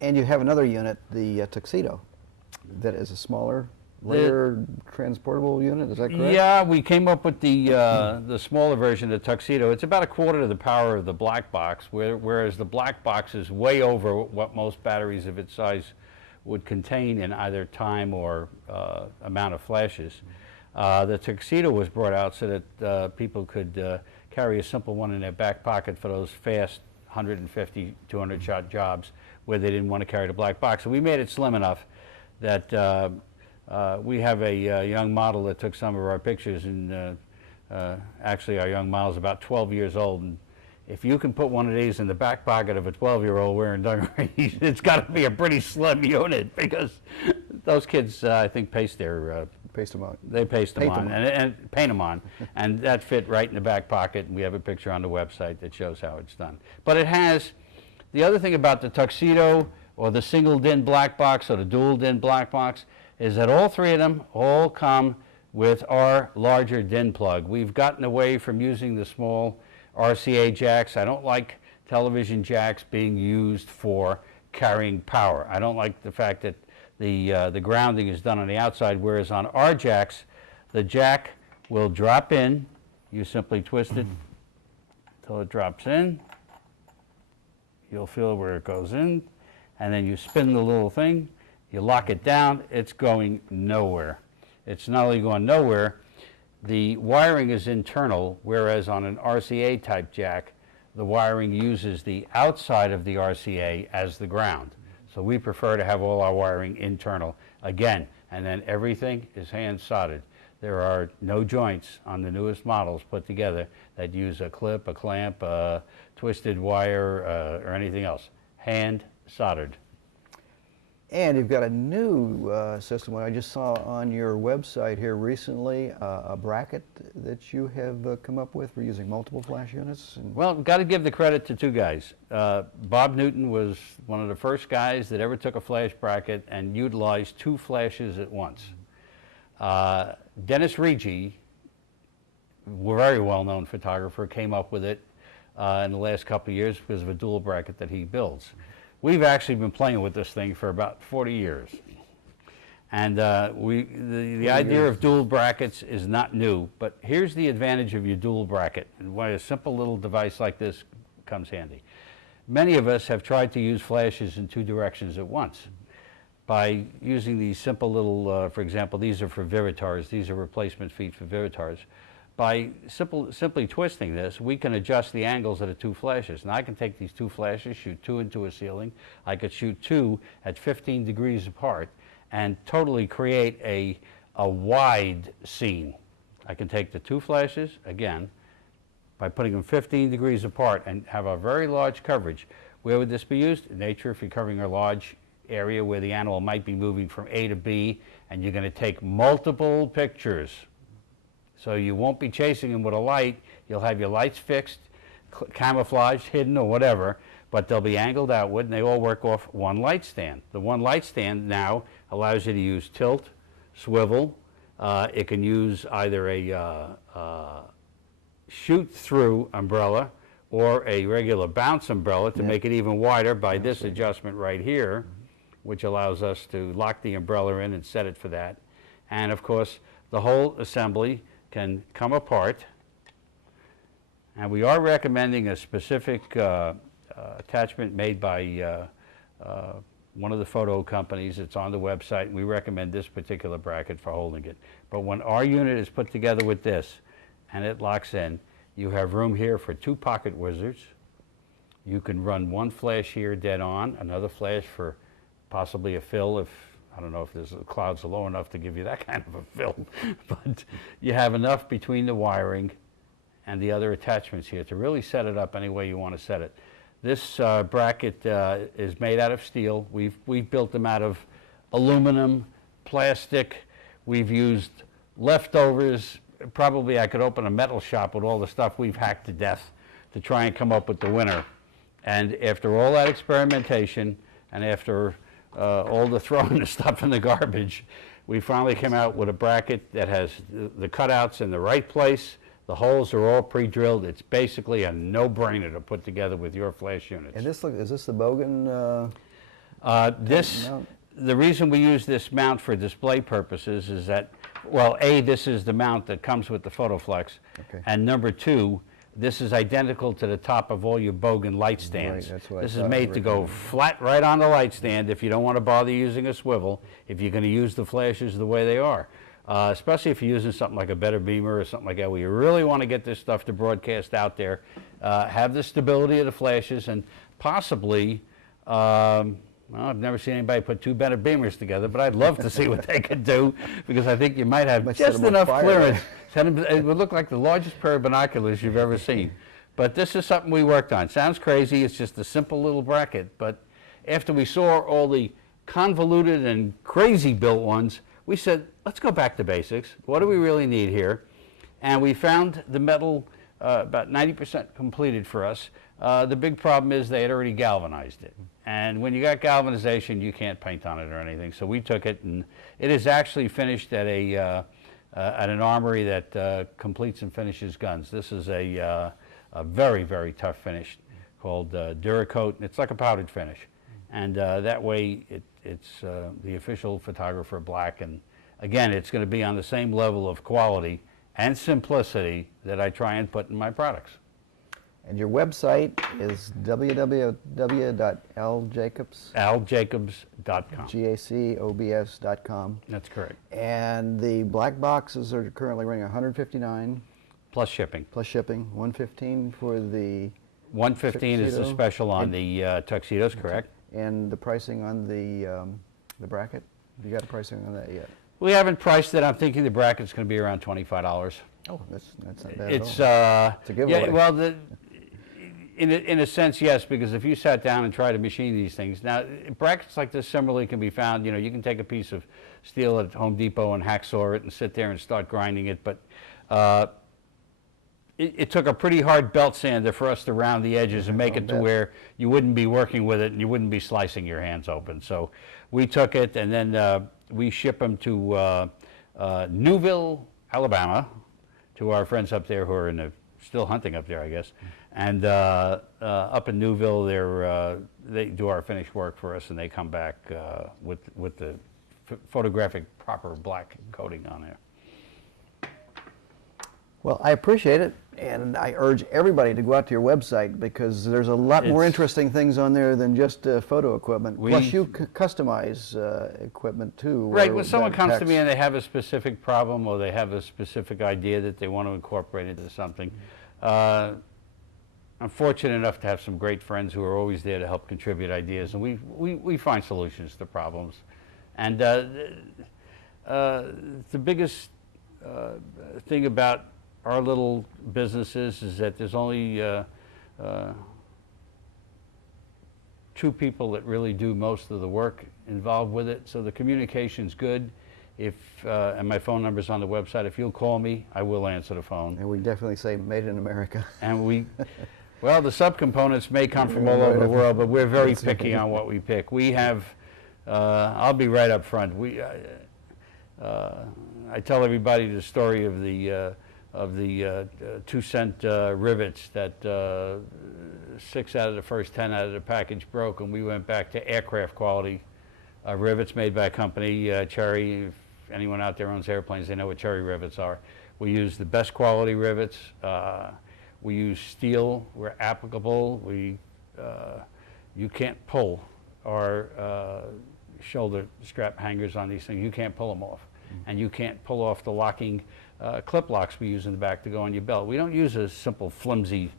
And you have another unit, the Tuxedo, that is a smaller, lighter, transportable unit. Is that correct? Yeah, we came up with the smaller version of the Tuxedo. It's about a quarter of the power of the black box, whereas the black box is way over what most batteries of its size would contain in either time or amount of flashes. The Tuxedo was brought out so that people could carry a simple one in their back pocket for those fast 150, 200 shot jobs where they didn't want to carry the black box. So we made it slim enough that we have a young model that took some of our pictures, and actually our young model is about 12 years old. And if you can put one of these in the back pocket of a 12-year-old wearing dungarees, it's got to be a pretty slim unit, because those kids, I think, paste them on. They paste them on and paint them on, and that fit right in the back pocket. And we have a picture on the website that shows how it's done. But it has, the other thing about the Tuxedo or the single DIN black box or the dual DIN black box is that all three of them all come with our larger DIN plug. We've gotten away from using the small RCA jacks. I don't like television jacks being used for carrying power. I don't like the fact that the grounding is done on the outside, whereas on our jacks, the jack will drop in. You simply twist it until it drops in. You'll feel where it goes in, and then you spin the little thing, you lock it down, it's going nowhere. It's not only going nowhere, the wiring is internal, whereas on an RCA type jack, the wiring uses the outside of the RCA as the ground. So we prefer to have all our wiring internal again, and then everything is hand soldered. There are no joints on the newest models put together that use a clip, a clamp, a twisted wire, or anything else. Hand soldered. And you've got a new system, what I just saw on your website here recently, a bracket that you have come up with for using multiple flash units. Well, got to give the credit to two guys. Bob Newton was one of the first guys that ever took a flash bracket and utilized two flashes at once. Dennis Rigi, a very well-known photographer, came up with it in the last couple of years because of a dual bracket that he builds. We've actually been playing with this thing for about 40 years. And the idea of dual brackets is not new, but here's the advantage of your dual bracket, and why a simple little device like this comes handy. Many of us have tried to use flashes in two directions at once. By using these simple little, for example, these are for Vivitars, these are replacement feet for Vivitars. By simply twisting this, we can adjust the angles of the two flashes. Now I can take these two flashes, shoot two into a ceiling. I could shoot two at 15 degrees apart and totally create a wide scene. I can take the two flashes, again, by putting them 15 degrees apart and have a very large coverage. Where would this be used? In nature, if you're covering a large area where the animal might be moving from A to B, and you're going to take multiple pictures. So you won't be chasing them with a light. You'll have your lights fixed, camouflaged, hidden, or whatever, but they'll be angled outward, and they all work off one light stand. The one light stand now allows you to use tilt, swivel. It can use either a shoot-through umbrella or a regular bounce umbrella to make it even wider by this adjustment right here, which allows us to lock the umbrella in and set it for that. And of course, the whole assembly can come apart, and we are recommending a specific attachment made by one of the photo companies. It's on the website, and we recommend this particular bracket for holding it. But when our unit is put together with this and it locks in, you have room here for two pocket wizards. You can run one flash here dead on, another flash for possibly a fill if I don't know if the clouds are low enough to give you that kind of a fill, but you have enough between the wiring and the other attachments here to really set it up any way you want to set it. This bracket is made out of steel. We've built them out of aluminum, plastic. We've used leftovers. Probably I could open a metal shop with all the stuff we've hacked to death to try and come up with the winner. And after all that experimentation and after all the throwing the stuff in the garbage, we finally came out with a bracket that has the cutouts in the right place. The holes are all pre-drilled. It's basically a no-brainer to put together with your flash units. And this, is this the Bogan? This, mount? the reason we use this mount for display purposes is that, well, A, this is the mount that comes with the Photoflex. Okay. And number two, this is identical to the top of all your Bogan light stands. Right, that's what I This is thought made to go flat right on the light stand if you don't want to bother using a swivel, if you're going to use the flashes the way they are. Especially if you're using something like a better beamer or something like that, where you really want to get this stuff to broadcast out there, have the stability of the flashes, and possibly, well, I've never seen anybody put two better beamers together, but I'd love to see what they could do, because I think you might have Might set just them on enough fire. clearance. It would look like the largest pair of binoculars you've ever seen. But this is something we worked on. Sounds crazy, it's just a simple little bracket, but after we saw all the convoluted and crazy built ones, we said, let's go back to basics. What do we really need here? And we found the metal about 90% completed for us. The big problem is they had already galvanized it. And when you got galvanization, you can't paint on it or anything. So we took it, and it is actually finished at at an armory that completes and finishes guns. This is a very, very tough finish called Duracoat. It's like a powdered finish. And that way, it's the official photographer black. And again, it's going to be on the same level of quality and simplicity that I try and put in my products. And your website is aljacobs.com. Jacobs.com. That's correct. And the black boxes are currently running $159 Plus shipping. plus shipping, $115 for the, 115 is the Tuxedo. special on the tuxedos, correct? and the pricing on the bracket. Have you got a pricing on that yet? We haven't priced it. I'm thinking the bracket's going to be around $25. Oh, that's not bad It's at all. It's a giveaway. yeah, well, in a sense, yes, because if you sat down and tried to machine these things, now brackets like this similarly can be found. You know, you can take a piece of steel at Home Depot and hacksaw it and sit there and start grinding it, but it took a pretty hard belt sander for us to round the edges and make I'll it to bet. where you wouldn't be working with it and you wouldn't be slicing your hands open. So we took it, and then we ship them to Newville, Alabama, to our friends up there who are still hunting up there, I guess. And up in Newville, they do our finished work for us, and they come back with the photographic proper black coating on there. Well, I appreciate it, and I urge everybody to go out to your website, because there's a lot more It's- interesting things on there than just photo equipment. We- Plus, you customize equipment too. Right, where when someone that comes to packs- me and they have a specific problem or they have a specific idea that they want to incorporate into something, I'm fortunate enough to have some great friends who are always there to help contribute ideas, and we find solutions to problems. And the biggest thing about our little businesses is that there's only two people that really do most of the work involved with it, so the communication's good. And my phone number's on the website. If you'll call me, I will answer the phone. And we definitely say made in America. And well, the subcomponents may come from all over the world, but we're very picky on what we pick. We have, I'll be right up front. I tell everybody the story of the 2-cent rivets that 6 out of the first 10 out of the package broke, and we went back to aircraft quality rivets made by a company, Cherry. If anyone out there owns airplanes, they know what Cherry rivets are. We use the best quality rivets. We use steel where applicable. You can't pull our shoulder strap hangers on these things. You can't pull them off. And you can't pull off the locking clip locks we use in the back to go on your belt. We don't use a simple flimsy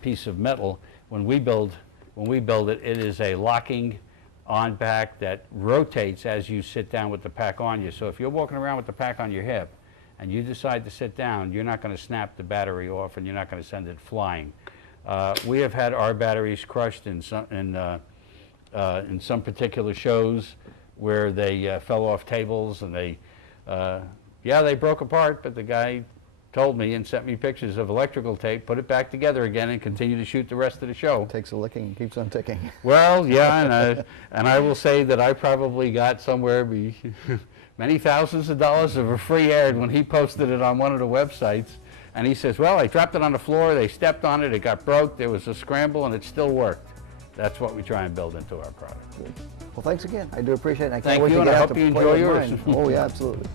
piece of metal. When we build it, it is a locking on back that rotates as you sit down with the pack on you. So if you're walking around with the pack on your hip and you decide to sit down, you're not going to snap the battery off and you're not going to send it flying. We have had our batteries crushed in some particular shows where they fell off tables, and they broke apart, but the guy told me and sent me pictures of electrical tape, put it back together again, and continue to shoot the rest of the show. Takes a licking and keeps on ticking. Well, yeah, and I will say that I probably got somewhere many thousands of dollars of a free ad when he posted it on one of the websites. And he says, well, I dropped it on the floor, they stepped on it, it got broke, there was a scramble, and it still worked. That's what we try and build into our product. Well, thanks again. I do appreciate it. I can't Thank wait you, to and get I out hope to you play enjoy with yours. mine. Oh, yeah, absolutely.